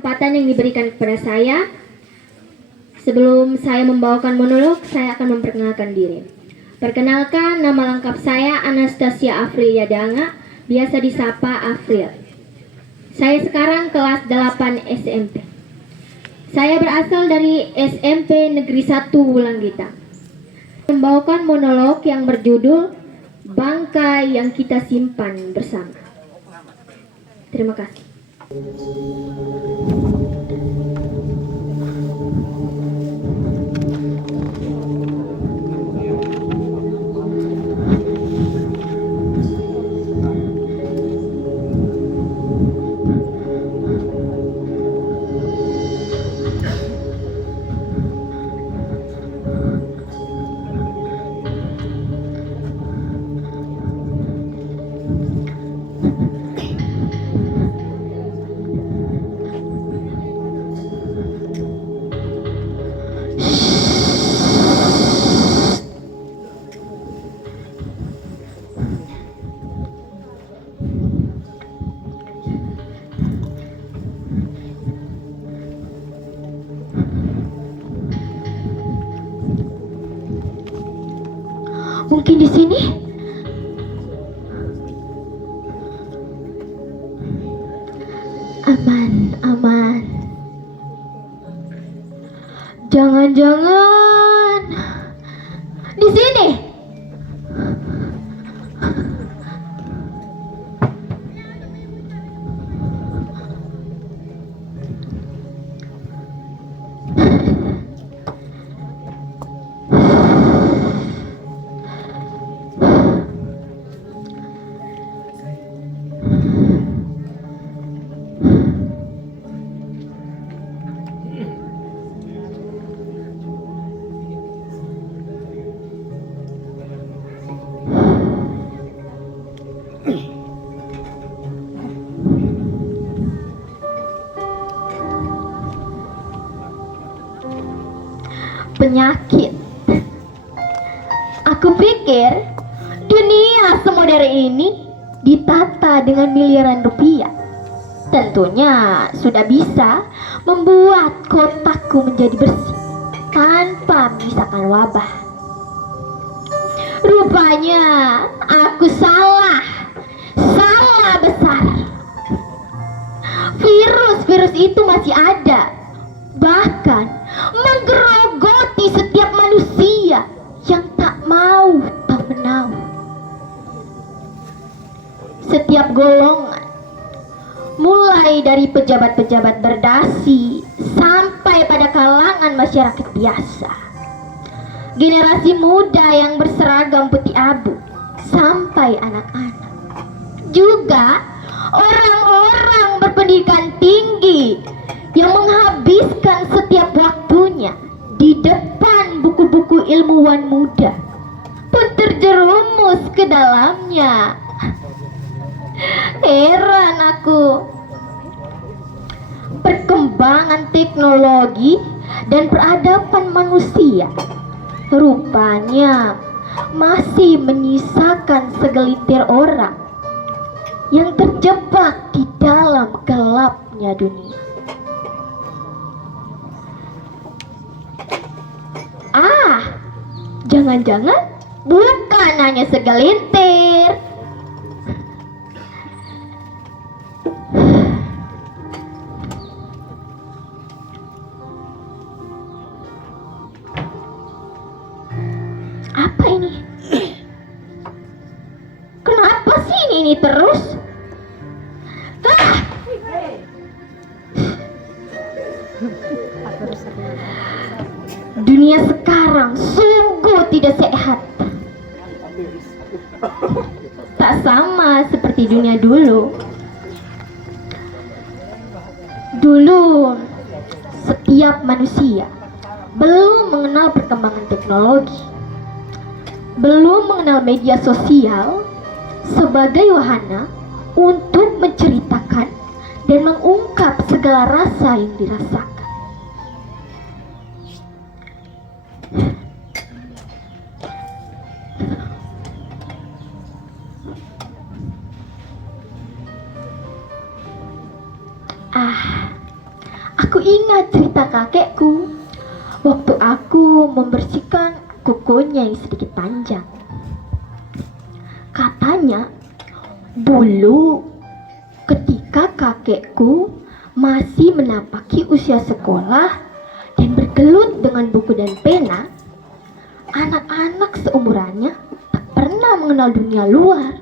kesempatan yang diberikan kepada saya. Sebelum saya membawakan monolog, saya akan memperkenalkan diri. Perkenalkan, nama lengkap saya Anastasia Afrilia Danga, biasa disapa Afril. Saya sekarang kelas 8 SMP. Saya berasal dari SMP Negeri 1 Wulanggita. Membawakan monolog yang berjudul Bangkai yang Kita Simpan Bersama. Terima kasih. Mungkin di sini. Aman. Jangan-jangan di sini. Penyakit. Aku pikir dunia semodern ini ditata dengan miliaran rupiah. Tentunya sudah bisa membuat kotakku menjadi bersih tanpa menyisakan wabah. Rupanya aku salah besar. Virus itu masih ada, bahkan menggerogoti setiap manusia yang tak mau tahu menahu. Setiap golongan, mulai dari pejabat-pejabat berdasi sampai pada kalangan masyarakat biasa, generasi muda yang berseragam putih abu sampai anak-anak, juga orang-orang berpendidikan tinggi yang menghabiskan setiap waktunya di depan buku-buku ilmuwan muda pun terjerumus ke dalamnya. Heran aku. Perkembangan teknologi dan peradaban manusia rupanya masih menyisakan segelintir orang yang terjebak di dalam gelapnya dunia. Jangan-jangan bukan hanya segelintir. Apa ini? Kenapa sih ini terus? Dunia sekarang sungguh tidak sehat. Tak sama seperti dunia dulu. Dulu setiap manusia belum mengenal perkembangan teknologi, belum mengenal media sosial sebagai wahana untuk menceritakan dan mengungkap segala rasa yang dirasakan. Aku ingat cerita kakekku waktu aku membersihkan kukunya yang sedikit panjang. Katanya, dulu ketika kakekku masih menapaki usia sekolah dan bergelut dengan buku dan pena, anak-anak seumurannya tak pernah mengenal dunia luar.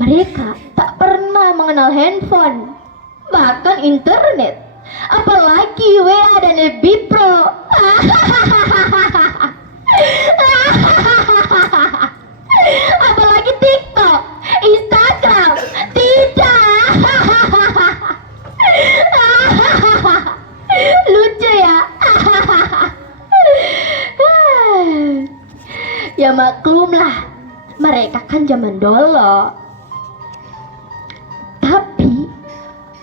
Mereka tak pernah mengenal handphone, bahkan internet, apalagi WA dan FB Pro. Apalagi TikTok, Instagram, tidak. Lucu ya. Ya maklumlah, mereka kan zaman dulu. Tapi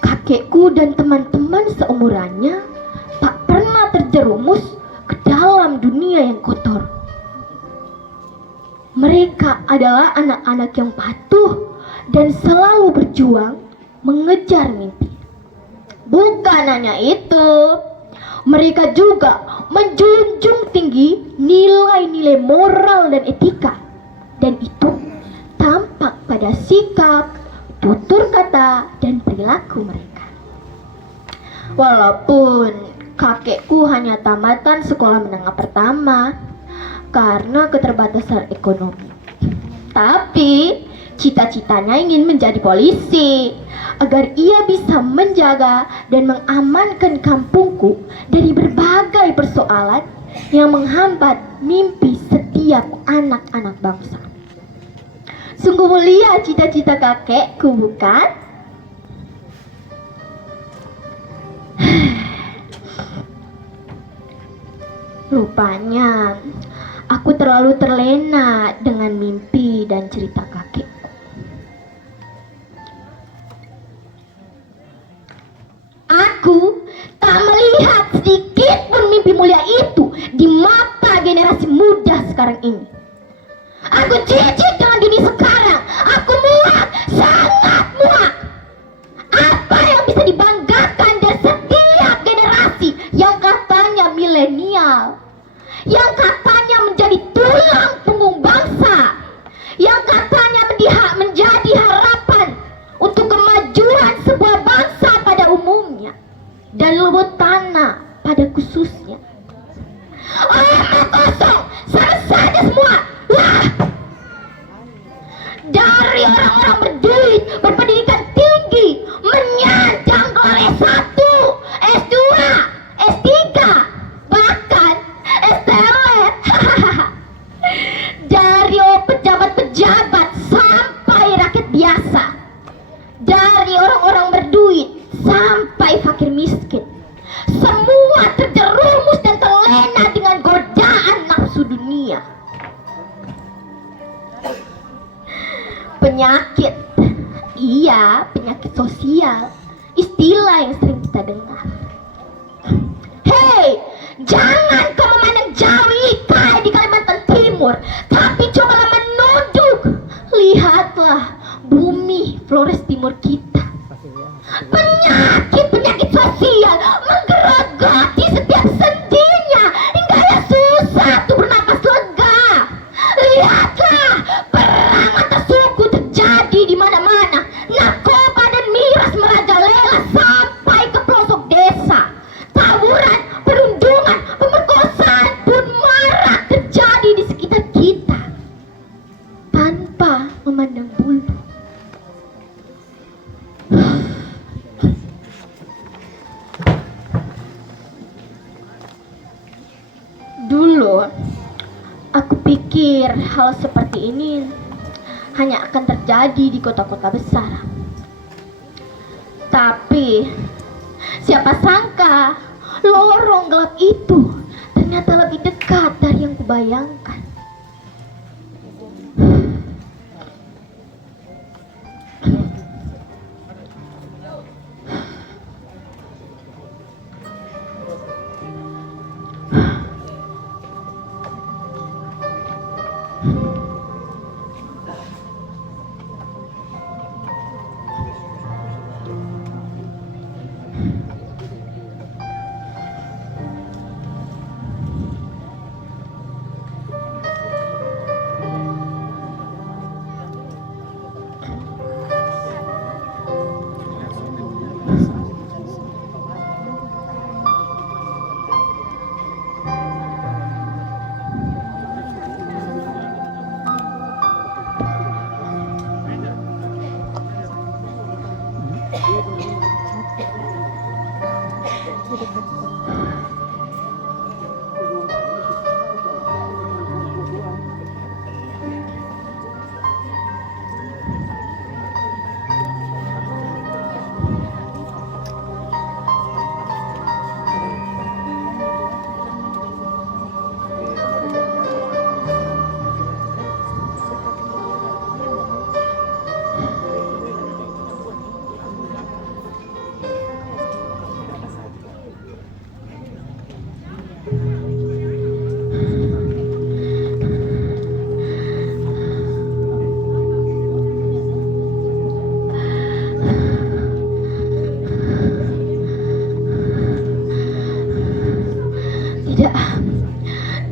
kakekku dan teman-teman seumurannya tak pernah terjerumus ke dalam dunia yang kotor. Mereka adalah anak-anak yang patuh dan selalu berjuang mengejar mimpi. Bukan hanya itu, mereka juga menjunjung tinggi nilai-nilai moral dan etika. Dan itu tampak pada sikap, tutur kata, dan perilaku mereka. Walaupun kakekku hanya tamatan sekolah menengah pertama karena keterbatasan ekonomi, tapi cita-citanya ingin menjadi polisi agar ia bisa menjaga dan mengamankan kampungku dari berbagai persoalan yang menghambat mimpi setiap anak-anak bangsa. Sungguh mulia cita-cita kakekku, bukan? Rupanya aku terlalu terlena dengan mimpi dan cerita kakekku. Aku tak melihat sedikit pun mimpi mulia itu di mata generasi muda sekarang ini. Aku jijik dengan dunia sekarang. Aku muak, sangat muak. Apa yang bisa dibanggakan dari setiap generasi yang katanya milenial, yang katanya menjadi tulang punggung bangsa, yang katanya menjadi harapan untuk kemajuan sebuah bangsa pada umumnya dan luwut tanah pada khususnya. Omong kosong, sama saja semua. Lah, dari orang-orang berduit, berpendidikan tinggi, menyandang gelar S1, S2, S3, bahkan S-telet. Dari pejabat-pejabat sampai rakyat biasa, dari orang-orang berduit sampai fakir miskin, semua terjerumus dan terlena dengan godaan nafsu dunia. Penyakit, iya, penyakit sosial, istilah yang sering kita dengar. Hei, jangan kau memandang jauh ikai di Kalimantan Timur, tapi cobalah menunduk. Lihatlah bumi Flores Timur kita. Penyakit sosial menggerogoti setiap sendinya hingga ia susah untuk bernapas lega. Lihatlah, perang antar suku terjadi di mana-mana. Narkoba dan miras merajalela sampai ke pelosok desa. Tawuran, perundungan, pemerkosaan pun marak terjadi di sekitar kita tanpa memandang bulu. Dulu, aku pikir hal seperti ini hanya akan terjadi di kota-kota besar. Tapi, siapa sangka lorong gelap itu ternyata lebih dekat dari yang kubayangkan.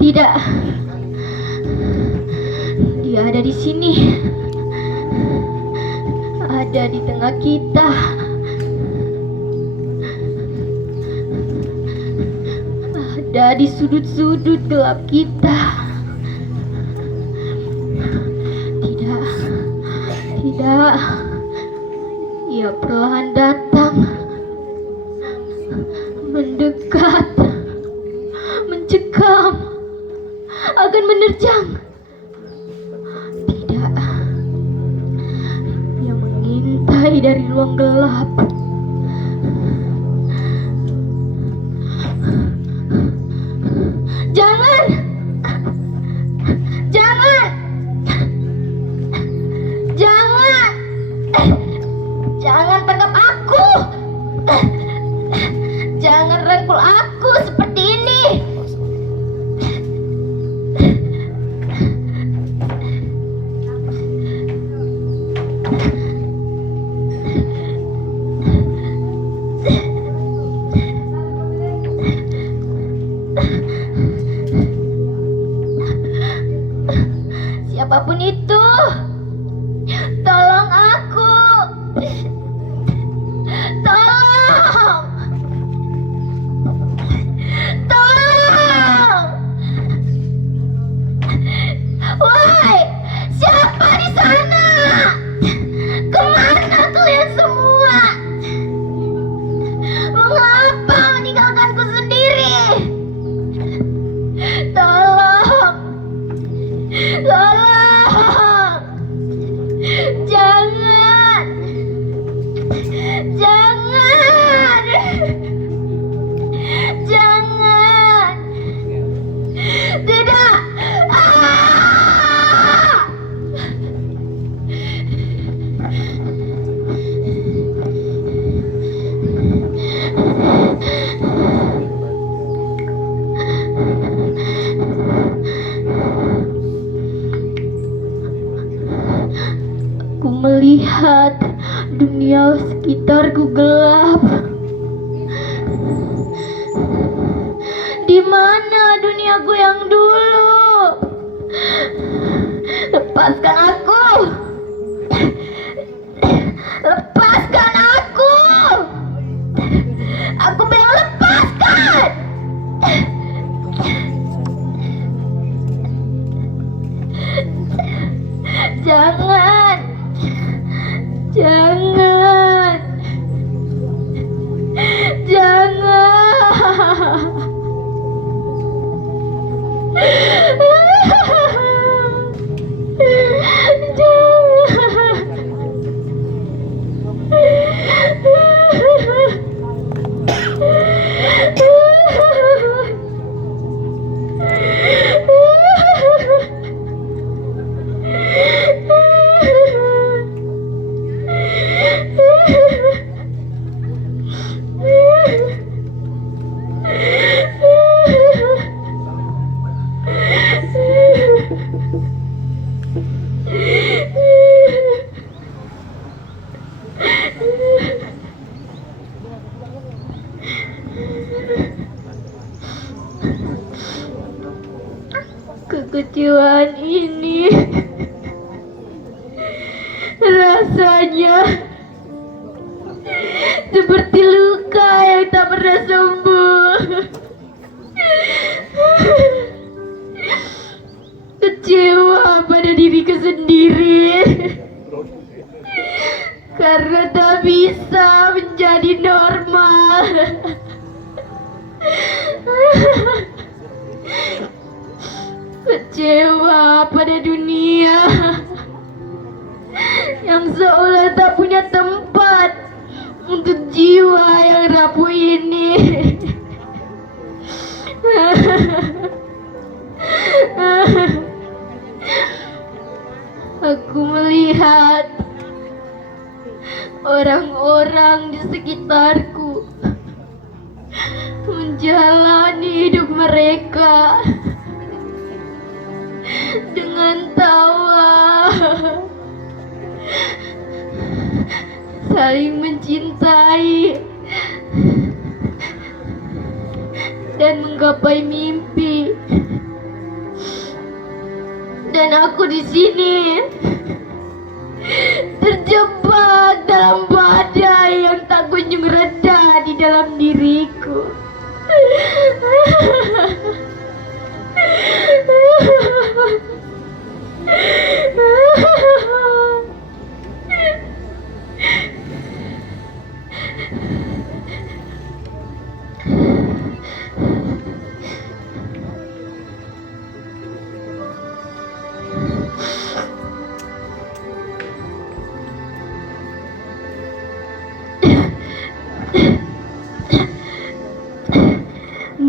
Tidak. Dia ada di sini. Ada di tengah kita. Ada di sudut-sudut gelap kita. Tidak. Tidak. Ia perlahan datang. Mendekat. Mencekam. Akan menerjang. Tidak. Dia mengintai dari ruang gelap. Jangan. Jangan. Jangan. Jangan tangkap aku. Jangan rangkul aku seperti ini. Siapapun itu, tolong aku. Tolong. Tolong. Wahai, siapa di sana? Kemana kalian semua? Mengapa meninggalkanku sendiri? Tolong. Tolong. Jangan. Jangan. Jangan. Tidak. Aku melihat dunia sekitarku gelap. Di mana duniaku yang dulu? Lepaskan aku. Lepaskan aku. Aku bilang lepaskan. Jangan. Jangan. Jangan. Kekecewaan ini rasanya seperti luka yang tak pernah sembuh. Kecewa pada diriku sendiri karena tak bisa menjadi normal. Aku melihat orang-orang di sekitarku menjalani hidup mereka dengan tawa, saling mencintai dan menggapai mimpi. Dan aku di sini terjebak dalam badai yang tak kunjung reda di dalam diriku.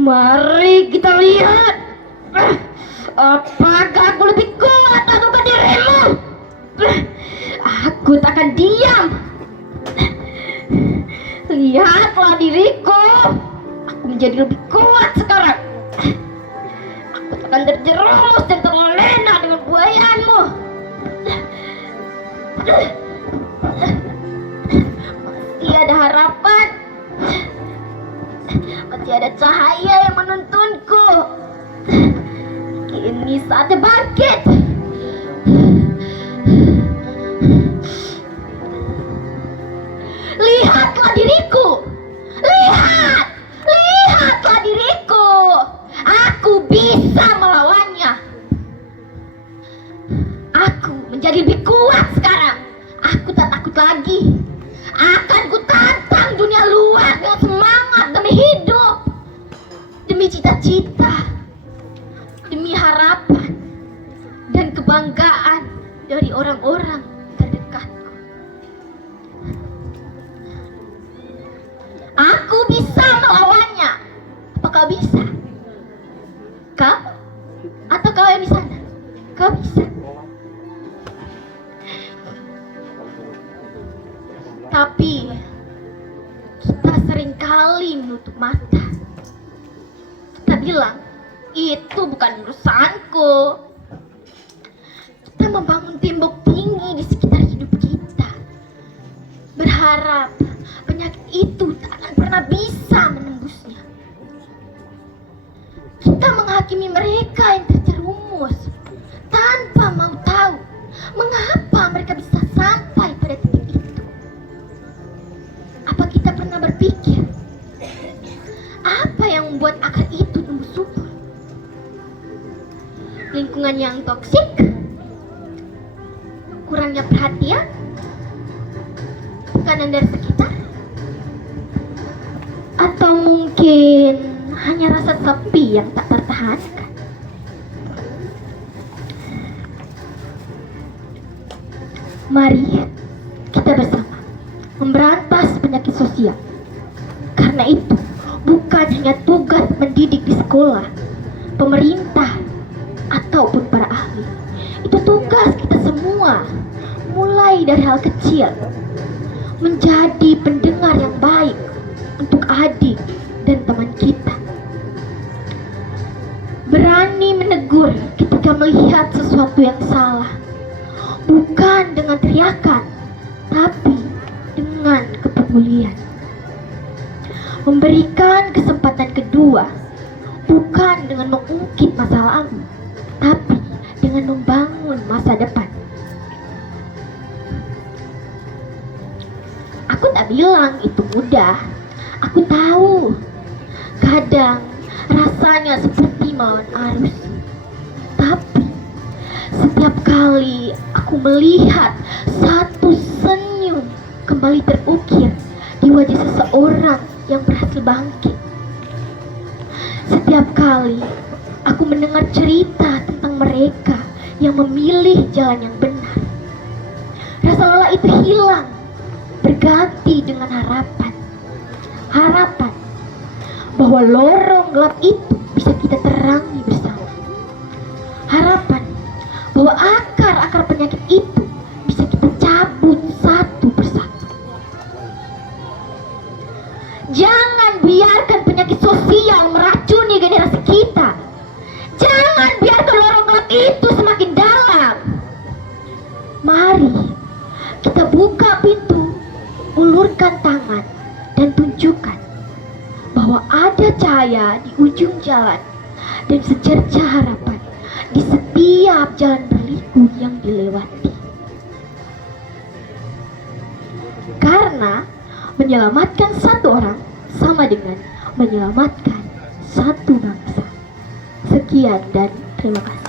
Mari kita lihat, apakah aku lebih kuat ataukah dirimu? Aku tak akan diam. Lihatlah diriku, aku menjadi lebih kuat sekarang. Aku tak akan terjerumus dan terlena dengan buayanmu. Masih ada harapan. Masih ada cahaya yang menuntunku. Kini saatnya bangkit. Lihatlah diriku. Lihatlah diriku. Aku bisa melawannya. Aku menjadi lebih kuat sekarang. Aku tak takut lagi. Akan ku tantang dunia luar dengan semangat demi hidup, demi cita-cita, demi harapan dan kebanggaan dari orang-orang terdekatku. Aku bisa melawannya. Apa kau bisa? Kau? Atau kau yang di sana? Kau bisa? Tapi kita seringkali menutup mata. Kita bilang, itu bukan urusanku. Kita membangun tembok tinggi di sekitar hidup kita, berharap penyakit itu tak akan pernah bisa menembusnya. Kita menghakimi mereka yang terjerumus tanpa mau tahu mengapa mereka bisa sampai pada titik itu. Apa kita pernah berpikir apa yang membuat akar itu tumbuh subur? Lingkungan yang toksik, kurangnya perhatian, tekanan dari sekitar, atau mungkin hanya rasa sepi yang tak tertahankan. Mari kita bersama memberantas penyakit sosial. Karena itu bukan hanya tugas mendidik di sekolah, pemerintah, ataupun para ahli. Itu tugas kita semua, mulai dari hal kecil, menjadi pendengar yang baik untuk adik dan teman kita. Berani menegur ketika melihat sesuatu yang salah, bukan dengan teriakan, tapi dengan kepedulian. Memberikan kesempatan kedua, bukan dengan mengungkit masa lalu, tapi dengan membangun masa depan. Aku tak bilang itu mudah. Aku tahu kadang rasanya seperti melawan arus. Tapi setiap kali aku melihat satu senyum kembali terukir di wajah seseorang yang berhasil bangkit, setiap kali aku mendengar cerita tentang mereka yang memilih jalan yang benar, rasa lelah itu hilang, berganti dengan harapan. Harapan bahwa lorong gelap itu bisa kita terangi bersama. Harapan bahwa akar-akar penyakit itu bisa kita cabut satu persatu. Jangan biarkan penyakit sosial meracuni generasi kita. Jangan biarkan lorong gelap itu semakin dalam. Mari kita buka pintu, ulurkan tangan, dan tunjukkan bahwa ada cahaya di ujung jalan dan secerca harapan di setiap jalan berliku yang dilewati. Karena menyelamatkan satu orang sama dengan menyelamatkan satu bangsa. Sekian dan terima kasih.